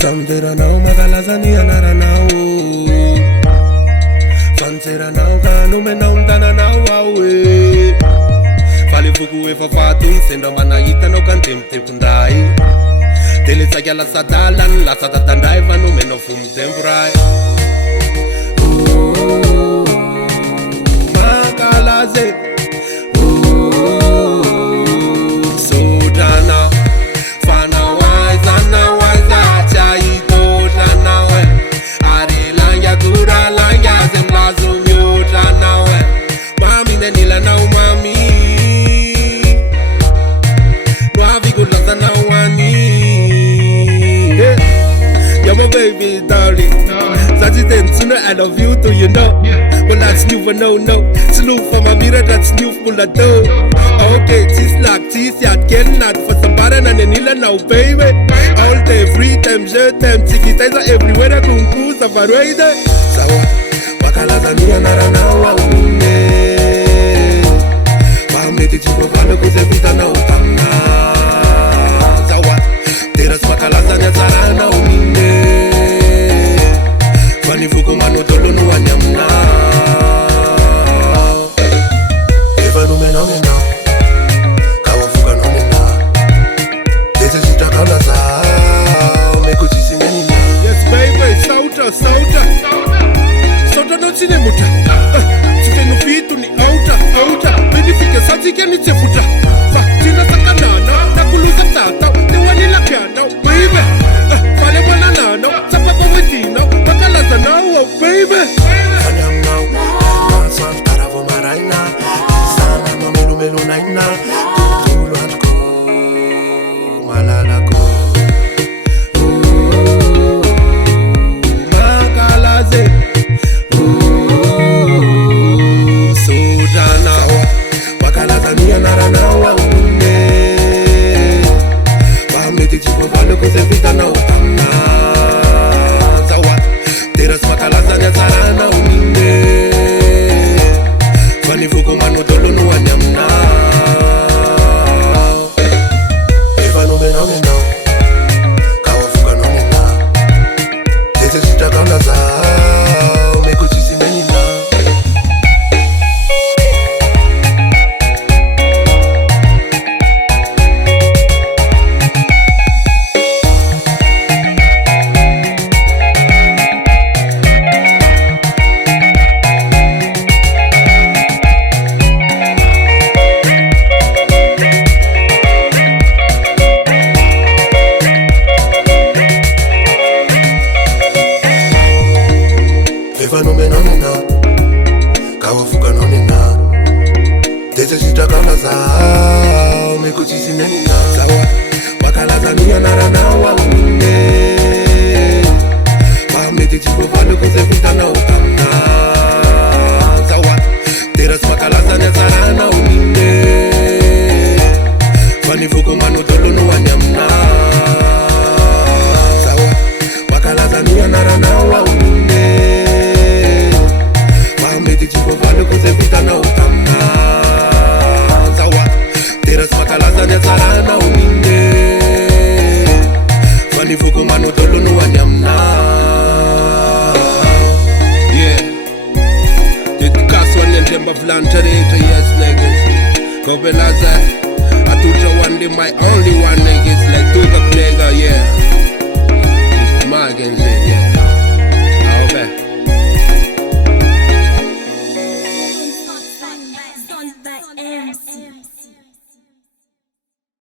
Zamteranao makalazany anaranao, fanseranao ka nomenao ny tananao ao e. Faly voko efa faty sendra manahitanao ka nitempotempo-ndray, de le tsaky alasadalany lasa tatandray fa nomenao fomitempo ray. Makalaze sodrana fanao aizanao aiza hitotranao e, ary langya gora langya ze milazo miotranao e. Mami nilanao mami no aviko lazanao ani. You're my baby darling, Sajitentsuna, I love you too, you know. But that's new for no. Salute for my mirror, that's new for the dough. Okay, tis like tis, yat cannot for somebody and Nila now, baby. All day, free time, je time, tiki taser everywhere, kunkus of a rider. Sawa, Bakalazania Naranawa, Mami, did you go follow Kuzevita now? Sawa, there's Bakalazania Sarana, Manifuku manotolo no wanyamna. Eva numenomena kawafuka nomena dese sitakana za mekuchisinenina. Yes baby, sauta no chinemuta chikenu fitu ni auta bedifike satike ni chefuta fa china sakanana nakuluza tata tewanila piano baby fale banana sapapa wedina now, baby. Fanyam now, constant caravo marina. Sana no melu naina. Tulu atko, malala ko. Makalaze. Sudana. Bakalazania naranawa une. Pamete chipo valo kuzevita na utana. Teras makalazanya sarana unine Fanifuku manotolo no wanyamna. Eva numenomena kawafuka nomena dese sitakana za mekuchisinenina. Phenomenal, kawafuka nomena dese sitakana za mekuchisinenina. Sawa, Bakalazania naranawa une Pamete chipo valo kuzevita na utana. Sawa, teras makalazania sarana unine Fanifuku manotolo no wanyamna. Sawa, Bakalazania naranawa une Pamete chipo valo kuzevita na utana. Sawa, teras makalazania sarana unine Fanifuku manotolo no wanyamna. Yeah, dedikaswa nentemba vlantareta, yes niggas. Kobelaza, Atuja one day my only one